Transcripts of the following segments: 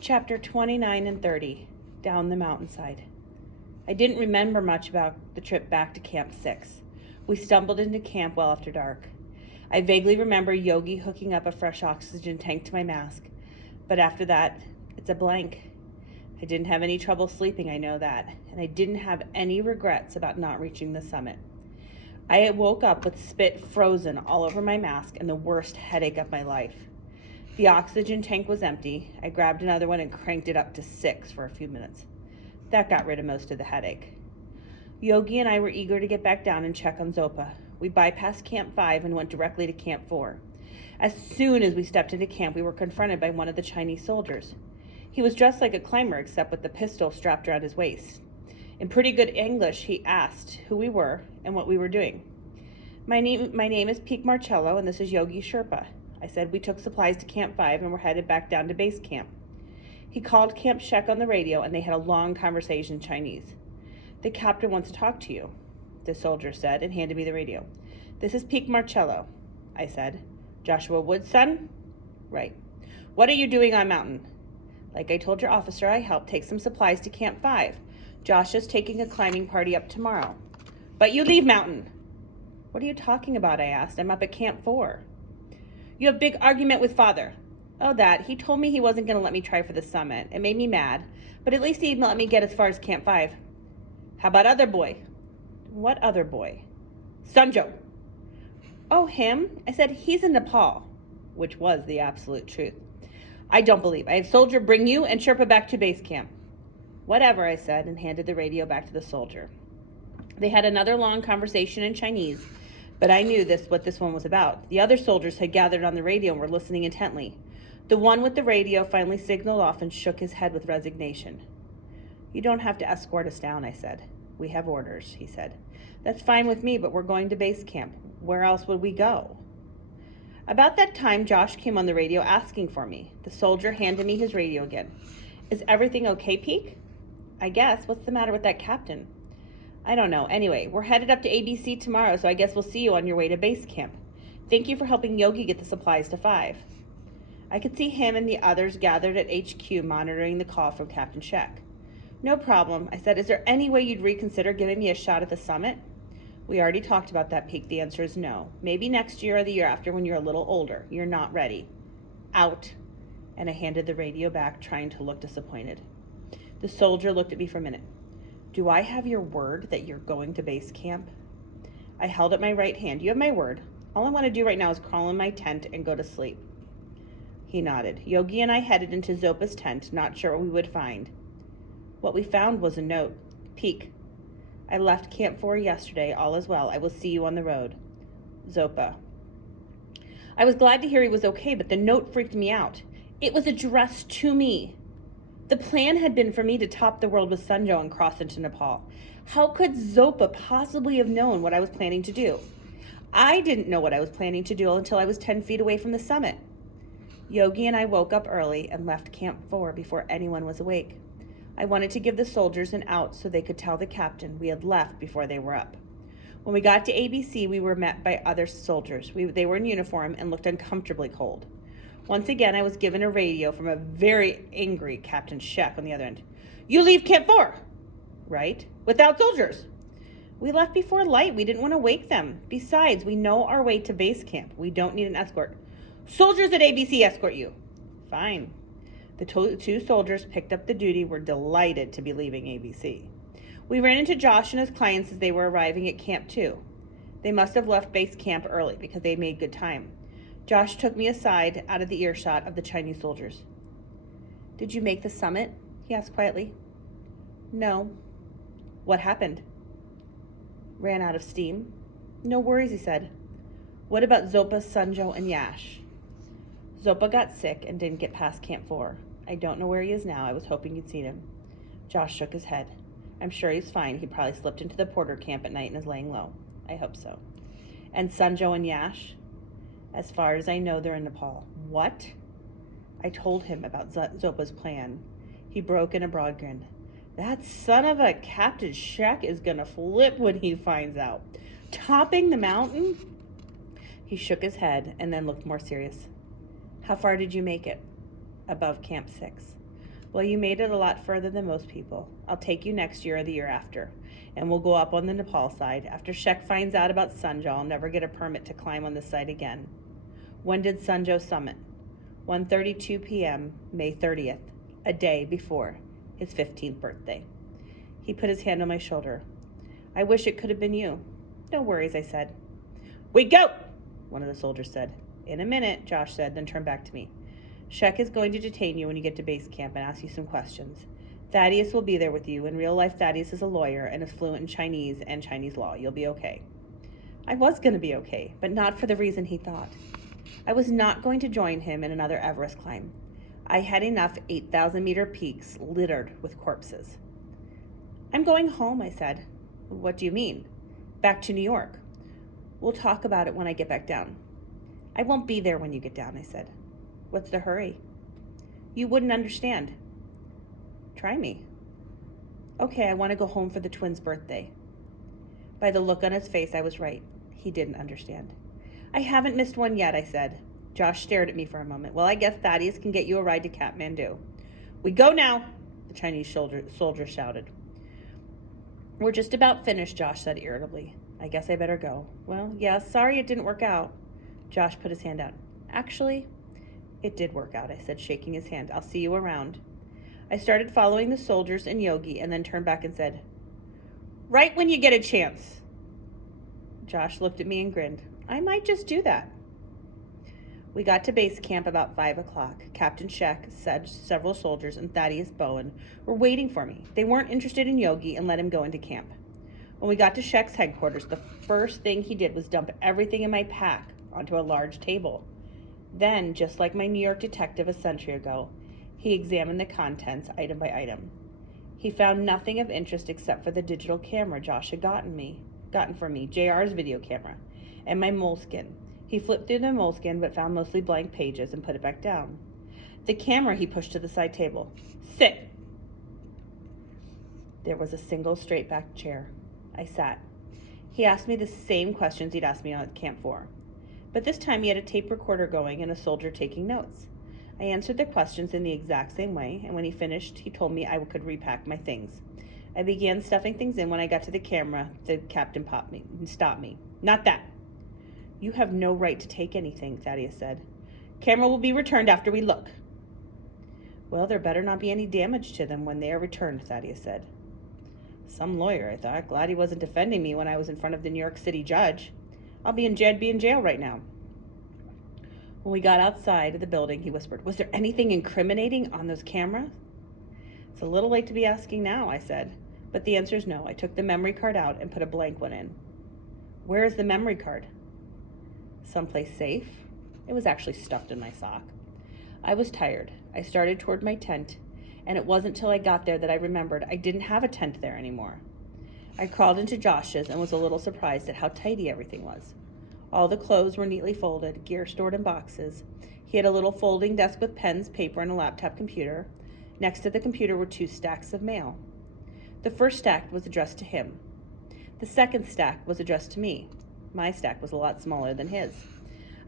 Chapter 29 and 30, Down the Mountainside. I didn't remember much about the trip back to Camp 6. We stumbled into camp well after dark. I vaguely remember Yogi hooking up a fresh oxygen tank to my mask, but after that, it's a blank. I didn't have any trouble sleeping, I know that, and I didn't have any regrets about not reaching the summit. I woke up with spit frozen all over my mask and the worst headache of my life. The oxygen tank was empty. I grabbed another one and cranked it up to 6 for a few minutes. That got rid of most of the headache. Yogi and I were eager to get back down and check on Zopa. We bypassed Camp 5 and went directly to Camp 4. As soon as we stepped into camp, we were confronted by one of the Chinese soldiers. He was dressed like a climber except with the pistol strapped around his waist. In pretty good English, he asked who we were and what we were doing. My name is Peak Marcello, and this is Yogi Sherpa. I said we took supplies to Camp 5 and were headed back down to base camp. He called Camp Shek on the radio, and they had a long conversation in Chinese. The captain wants to talk to you, the soldier said, and handed me the radio. This is Peak Marcello, I said. Joshua Wood's son? Right. What are you doing on mountain? Like I told your officer, I helped take some supplies to Camp 5. Josh is taking a climbing party up tomorrow. But you leave mountain. What are you talking about, I asked. I'm up at Camp 4. You have a big argument with father. Oh, that. He told me he wasn't going to let me try for the summit. It made me mad. But at least he'd let me get as far as Camp 5. How about other boy? What other boy? Sanjo. Oh, him? I said, he's in Nepal. Which was the absolute truth. I don't believe. I have soldier bring you and Sherpa back to base camp. Whatever, I said, and handed the radio back to the soldier. They had another long conversation in Chinese, but I knew what this one was about. The other soldiers had gathered on the radio and were listening intently. The one with the radio finally signaled off and shook his head with resignation. You don't have to escort us down, I said. We have orders, he said. That's fine with me, but we're going to base camp. Where else would we go? About that time, Josh came on the radio asking for me. The soldier handed me his radio again. Is everything okay, Peak? I guess. What's the matter with that captain? I don't know. Anyway, we're headed up to ABC tomorrow, so I guess we'll see you on your way to base camp. Thank you for helping Yogi get the supplies to 5. I could see him and the others gathered at HQ monitoring the call from Captain Shek. No problem. I said, is there any way you'd reconsider giving me a shot at the summit? We already talked about that, Peak. The answer is no. Maybe next year or the year after when you're a little older. You're not ready. Out. And I handed the radio back, trying to look disappointed. The soldier looked at me for a minute. Do I have your word that you're going to base camp? I held up my right hand. You have my word. All I want to do right now is crawl in my tent and go to sleep. He nodded. Yogi and I headed into Zopa's tent, not sure what we would find. What we found was a note. Peak. I left Camp 4 yesterday. All is well. I will see you on the road. Zopa. I was glad to hear he was okay, but the note freaked me out. It was addressed to me. The plan had been for me to top the world with Sanjo and cross into Nepal. How could Zopa possibly have known what I was planning to do? I didn't know what I was planning to do until I was 10 feet away from the summit. Yogi and I woke up early and left Camp 4 before anyone was awake. I wanted to give the soldiers an out so they could tell the captain we had left before they were up. When we got to ABC, we were met by other soldiers. They were in uniform and looked uncomfortably cold. Once again, I was given a radio from a very angry Captain Shek on the other end. You leave Camp 4, right? Without soldiers. We left before light. We didn't want to wake them. Besides, we know our way to base camp. We don't need an escort. Soldiers at ABC escort you. Fine. The two soldiers picked up the duty, were delighted to be leaving ABC. We ran into Josh and his clients as they were arriving at Camp 2. They must have left base camp early because they made good time. Josh took me aside out of the earshot of the Chinese soldiers. Did you make the summit? He asked quietly. No. What happened? Ran out of steam. No worries, he said. What about Zopa, Sanjo, and Yash? Zopa got sick and didn't get past Camp 4. I don't know where he is now. I was hoping you'd seen him. Josh shook his head. I'm sure he's fine. He probably slipped into the porter camp at night and is laying low. I hope so. And Sanjo and Yash? As far as I know, they're in Nepal. What? I told him about Zopa's plan. He broke in a broad grin. That son of a Captain Shek is gonna flip when he finds out. Topping the mountain? He shook his head and then looked more serious. How far did you make it? Above Camp 6. Well, you made it a lot further than most people. I'll take you next year or the year after, and we'll go up on the Nepal side. After Shek finds out about Sunjo, I'll never get a permit to climb on this site again. When did Sunjo summit? 1:32 p.m., May 30th, a day before his 15th birthday. He put his hand on my shoulder. I wish it could have been you. No worries, I said. We go, one of the soldiers said. In a minute, Josh said, then turned back to me. Shek is going to detain you when you get to base camp and ask you some questions. Thaddeus will be there with you. In real life, Thaddeus is a lawyer and is fluent in Chinese and Chinese law. You'll be okay. I was going to be okay, but not for the reason he thought. I was not going to join him in another Everest climb. I had enough 8,000-meter peaks littered with corpses. I'm going home, I said. What do you mean? Back to New York. We'll talk about it when I get back down. I won't be there when you get down, I said. What's the hurry? You wouldn't understand. Try me. Okay, I want to go home for the twins' birthday. By the look on his face, I was right. He didn't understand. I haven't missed one yet, I said. Josh stared at me for a moment. Well, I guess Thaddeus can get you a ride to Kathmandu. We go now, the Chinese soldier shouted. We're just about finished, Josh said irritably. I guess I better go. Well, yeah, sorry it didn't work out. Josh put his hand out. Actually, it did work out, I said, shaking his hand. I'll see you around. I started following the soldiers and Yogi and then turned back and said, right when you get a chance. Josh looked at me and grinned. I might just do that. We got to base camp about 5 o'clock. Captain Shek, several soldiers, and Thaddeus Bowen were waiting for me. They weren't interested in Yogi and let him go into camp. When we got to Shek's headquarters, the first thing he did was dump everything in my pack onto a large table. Then, just like my New York detective a century ago, he examined the contents item by item. He found nothing of interest except for the digital camera Josh had gotten for me, JR's video camera, and my moleskin. He flipped through the moleskin but found mostly blank pages and put it back down. The camera he pushed to the side table. Sit! There was a single straight-backed chair. I sat. He asked me the same questions he'd asked me on Camp 4. But this time he had a tape recorder going and a soldier taking notes. I answered the questions in the exact same way, and when he finished, he told me I could repack my things. I began stuffing things in. When I got to the camera, the captain stopped me. Not that. You have no right to take anything, Thaddeus said. Camera will be returned after we look. Well, there better not be any damage to them when they are returned, Thaddeus said. Some lawyer, I thought. Glad he wasn't defending me when I was in front of the New York City judge. I'd be in jail right now. When we got outside of the building, he whispered, was there anything incriminating on those cameras? It's a little late to be asking now, I said. But the answer is no. I took the memory card out and put a blank one in. Where is the memory card? Someplace safe. It was actually stuffed in my sock. I was tired. I started toward my tent, and it wasn't till I got there that I remembered I didn't have a tent there anymore. I crawled into Josh's and was a little surprised at how tidy everything was. All the clothes were neatly folded, gear stored in boxes. He had a little folding desk with pens, paper, and a laptop computer. Next to the computer were 2 stacks of mail. The first stack was addressed to him. The second stack was addressed to me. My stack was a lot smaller than his.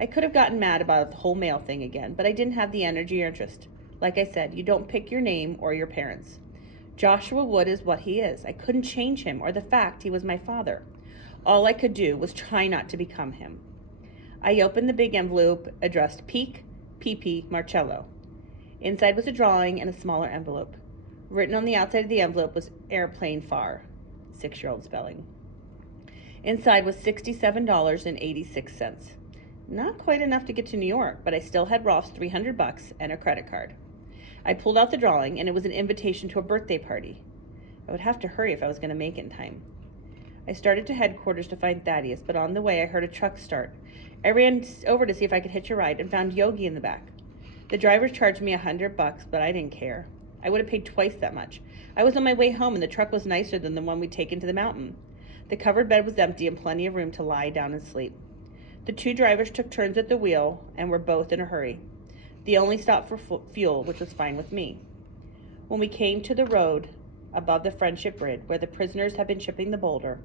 I could have gotten mad about the whole mail thing again, but I didn't have the energy or interest. Like I said, you don't pick your name or your parents. Joshua Wood is what he is. I couldn't change him or the fact he was my father. All I could do was try not to become him. I opened the big envelope addressed Peak P.P. Marcello. Inside was a drawing and a smaller envelope. Written on the outside of the envelope was Airplane Far, 6-year-old spelling. Inside was $67.86. Not quite enough to get to New York, but I still had Rolf's $300 and a credit card. I pulled out the drawing, and it was an invitation to a birthday party. I would have to hurry if I was going to make it in time. I started to headquarters to find Thaddeus, but on the way I heard a truck start. I ran over to see if I could hitch a ride and found Yogi in the back. The driver charged me $100, but I didn't care. I would have paid twice that much. I was on my way home, and the truck was nicer than the one we'd taken to the mountain. The covered bed was empty and plenty of room to lie down and sleep. The 2 drivers took turns at the wheel and were both in a hurry. The only stop for fuel, which was fine with me. When we came to the road above the Friendship Bridge, where the prisoners had been shipping the boulder,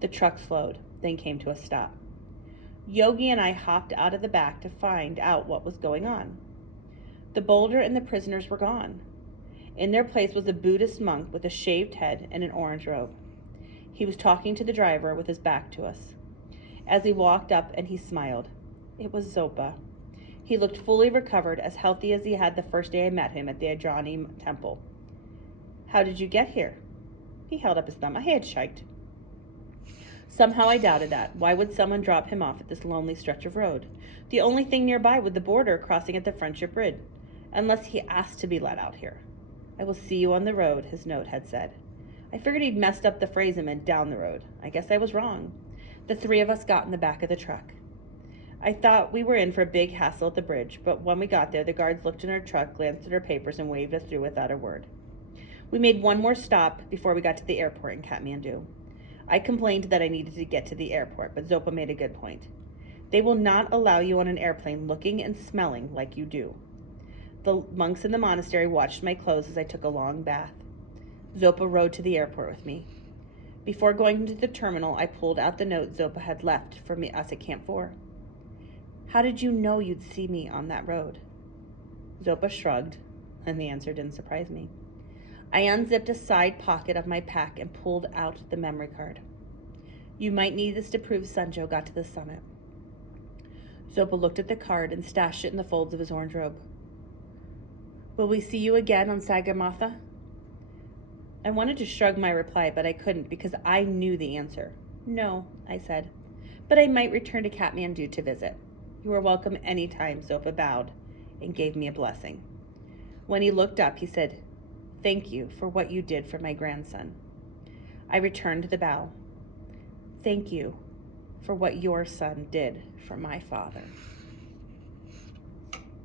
the truck slowed, then came to a stop. Yogi and I hopped out of the back to find out what was going on. The boulder and the prisoners were gone. In their place was a Buddhist monk with a shaved head and an orange robe. He was talking to the driver with his back to us. As we walked up, and he smiled. It was Zopa. He looked fully recovered, as healthy as he had the first day I met him at the Ajani temple. How did you get here? He held up his thumb. I hitchhiked. Somehow I doubted that. Why would someone drop him off at this lonely stretch of road? The only thing nearby was the border crossing at the Friendship Bridge, unless he asked to be let out here. I will see you on the road, his note had said. I figured he'd messed up the phrase and meant down the road. I guess I was wrong. The three of us got in the back of the truck. I thought we were in for a big hassle at the bridge, but when we got there, the guards looked in our truck, glanced at our papers, and waved us through without a word. We made one more stop before we got to the airport in Kathmandu. I complained that I needed to get to the airport, but Zopa made a good point. They will not allow you on an airplane looking and smelling like you do. The monks in the monastery watched my clothes as I took a long bath. Zopa rode to the airport with me. Before going into the terminal, I pulled out the note Zopa had left for us at Camp 4. How did you know you'd see me on that road? Zopa shrugged, and the answer didn't surprise me. I unzipped a side pocket of my pack and pulled out the memory card. You might need this to prove Sanjo got to the summit. Zopa looked at the card and stashed it in the folds of his orange robe. Will we see you again on Sagarmatha? I wanted to shrug my reply, but I couldn't because I knew the answer. No, I said, but I might return to Kathmandu to visit. You are welcome any time, Zopa bowed and gave me a blessing. When he looked up, he said, Thank you for what you did for my grandson. I returned the bow. Thank you for what your son did for my father.